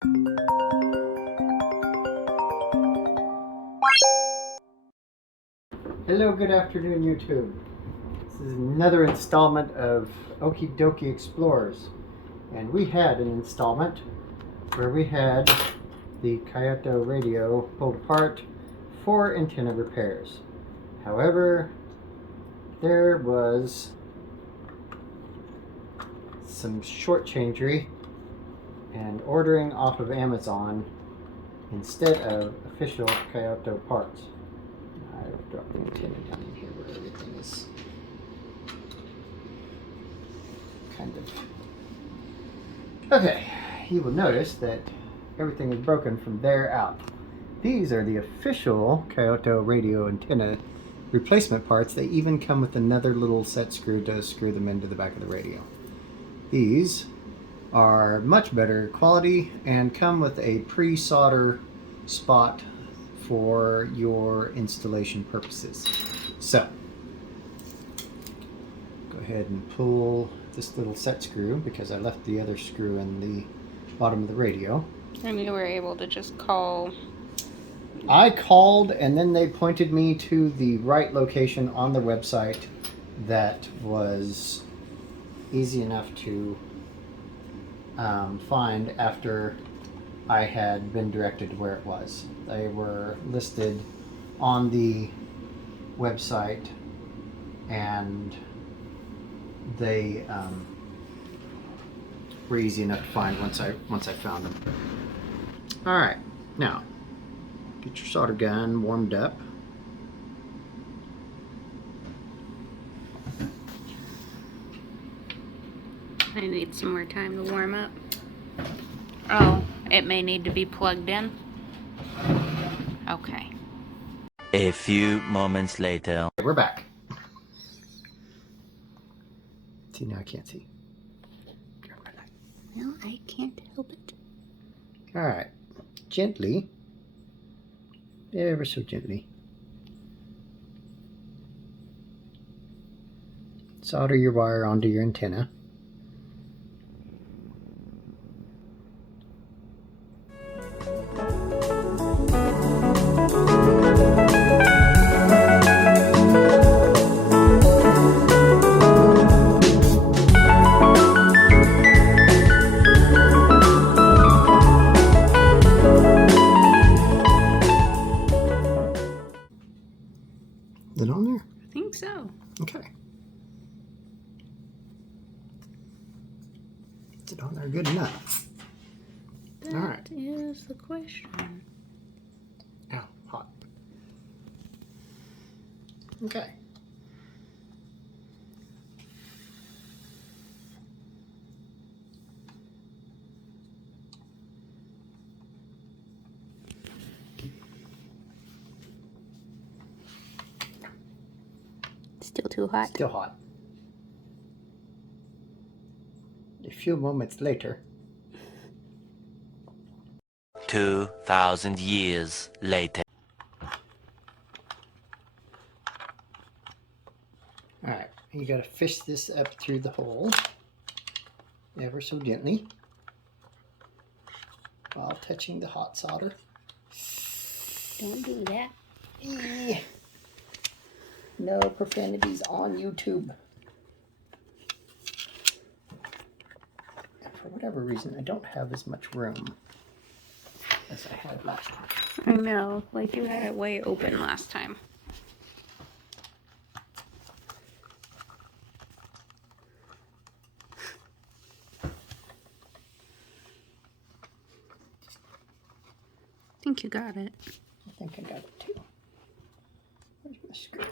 Hello, good afternoon, YouTube. This is another installment of Okie Dokie Explorers. And we had an installment where we had the Kaito radio pulled apart for antenna repairs. However, there was some shortchangery and ordering off of Amazon instead of official Kaito parts. I've dropped the antenna down in here where everything is kind of... Okay, you will notice that everything is broken from there out. These are the official Kaito radio antenna replacement parts. They even come with another little set screw to screw them into the back of the radio. These are much better quality and come with a pre-solder spot for your installation purposes. So, go ahead and pull this little set screw because I left the other screw in the bottom of the radio. And you were able to just call. I called and then they pointed me to the right location on the website that was easy enough to find after I had been directed to where it was. They were listed on the website and they were easy enough to find once I found them. Alright, now get your solder gun warmed up. I need some more time to warm up. Oh, it may need to be plugged in. Okay. A few moments later. We're back. See, now I can't see. Well, I can't help it. Alright, gently, ever so gently, solder your wire onto your antenna. Is it on there? I think so. Okay. Is it on there good enough? That All right. is the question. Ow, hot. Okay. Still too hot. Still hot. A few moments later. 2,000 years later. Alright, you gotta fish this up through the hole ever so gently while touching the hot solder. Don't do that. Eee. No profanities on YouTube. And for whatever reason, I don't have as much room as I had last time. I know. Like you had it way open last time. I think you got it. I think I got it too. Where's my screw?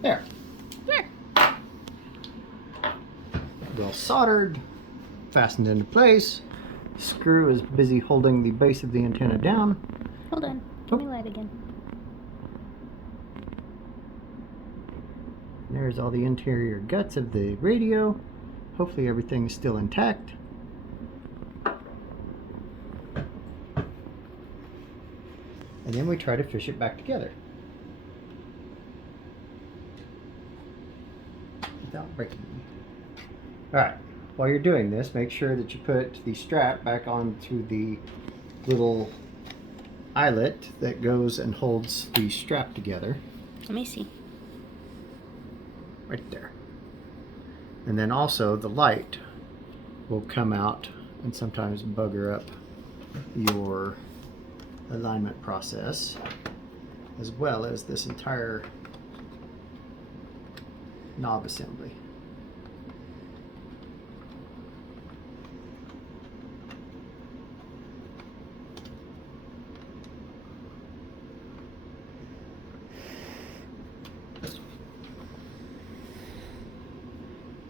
There. There. Well soldered, fastened into place. Screw is busy holding the base of the antenna down. Hold on. Give me light again. There's all the interior guts of the radio. Hopefully everything is still intact. And then we try to fish it back together without breaking it. Alright, while you're doing this, make sure that you put the strap back onto the little eyelet that goes and holds the strap together. Let me see. Right there. And then also the light will come out and sometimes bugger up your alignment process, as well as this entire knob assembly.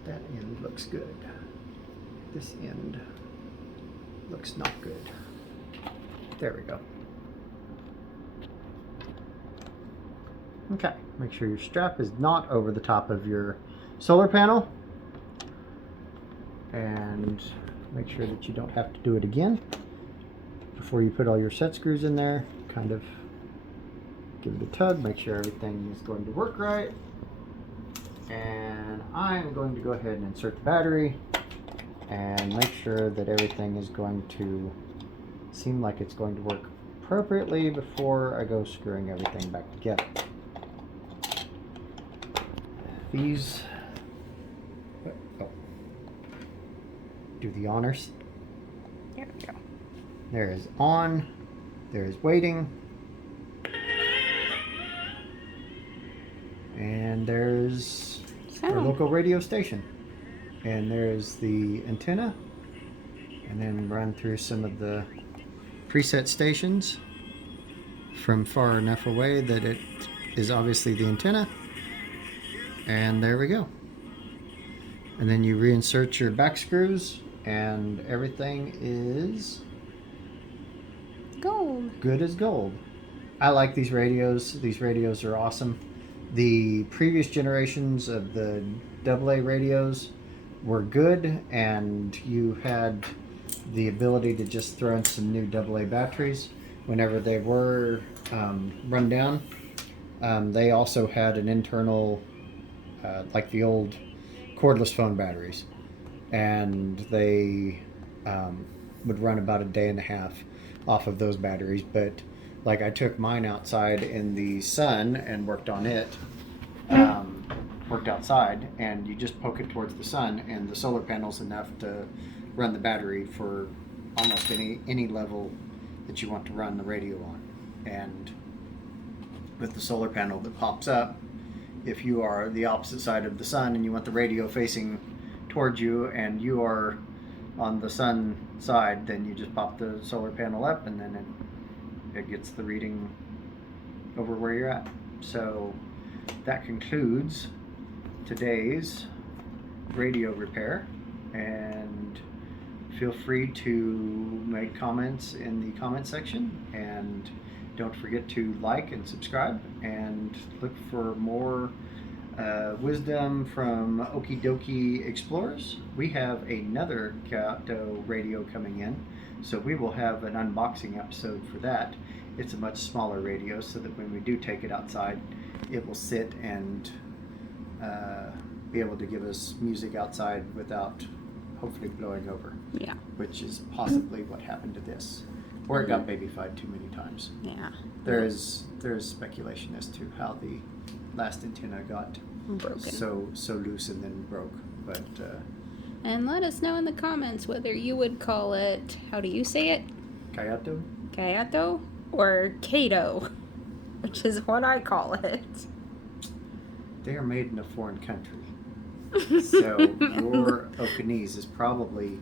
That end looks good. This end looks not good. There we go. Okay, make sure your strap is not over the top of your solar panel. And make sure that you don't have to do it again. Before you put all your set screws in there, kind of give it a tug, make sure everything is going to work right. And I'm going to go ahead and insert the battery and make sure that everything is going to seem like it's going to work appropriately before I go screwing everything back together. These do the honors. There we go. There is on, there is waiting, and there's our local radio station, and there's the antenna, and then run through some of the preset stations from far enough away that it is obviously the antenna. And there we go. And then you reinsert your back screws and everything is Gold. good as gold. I like these radios. These radios are awesome. The previous generations of the AA radios were good, and you had the ability to just throw in some new AA batteries whenever they were run down. They also had an internal, like the old cordless phone batteries, and they would run about a day and a half off of those batteries. But like, I took mine outside in the sun and worked on it, worked outside, and you just poke it towards the sun and the solar panel's enough to run the battery for almost any level that you want to run the radio on. And with the solar panel that pops up, if you are the opposite side of the sun and you want the radio facing towards you and you are on the sun side, then you just pop the solar panel up and then it gets the reading over where you're at. So that concludes today's radio repair, and feel free to make comments in the comment section, and don't forget to like and subscribe and look for more wisdom from Okie Dokie Explorers. We have another Kaito radio coming in, so we will have an unboxing episode for that. It's a much smaller radio, so that when we do take it outside, it will sit and be able to give us music outside without hopefully blowing over. Yeah. Which is possibly what happened to this, or it got babyfied too many times. Yeah. There is speculation as to how the last antenna got Broken. so loose and then broke. But And let us know in the comments whether you would call it, how do you say it? Kaito? Kaito or Kaito, which is what I call it. They are made in a foreign country. So your Okanese is probably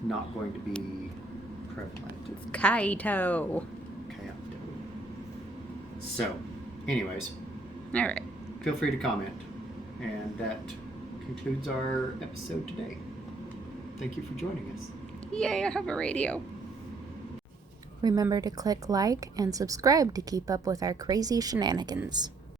not going to be prevalent. Kaito. Kaito. So, anyways, All right. feel free to comment. And that concludes our episode today. Thank you for joining us. Yay, I have a radio. Remember to click like and subscribe to keep up with our crazy shenanigans.